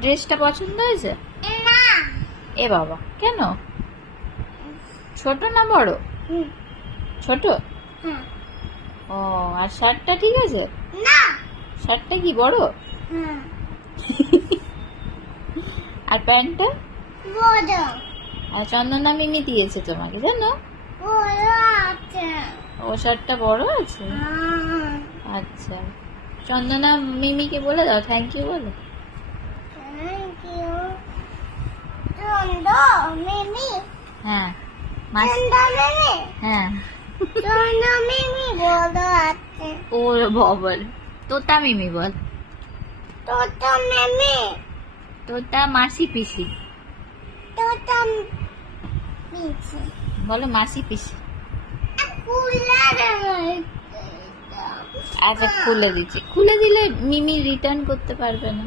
ড্রেসটা পছন্দ হয়েছে? না। এ বাবা, কেন? ছোট না বড়? ছোট। হ্যাঁ। ও, আর শার্টটা ঠিক আছে? না। শার্টটা কি বড়? হ্যাঁ। আর প্যান্টটা? বড়। আর চন্দনা মিমি দিয়েছে তোমাকে, জানো? বড় আছে। ও, শার্টটা বড় আছে। আচ্ছা, চন্দনা মিমিকে বলে দাও থ্যাংক ইউ বলো। Thank you. চন্দ মিমি। হ্যাঁ মাস, চন্দ মিমি। হ্যাঁ। চন্দ মিমি বড় আছে। ও বাবার, তোতা মিমি বল। তোতা মিমি। তোতা মাসি পিসি তোতা পিছে। বলো, মাসি পিসি। খুলে দেবে। আচ্ছা খুলে দিচ্ছি, খুলে দিলে মিমি রিটার্ন করতে পারবে না।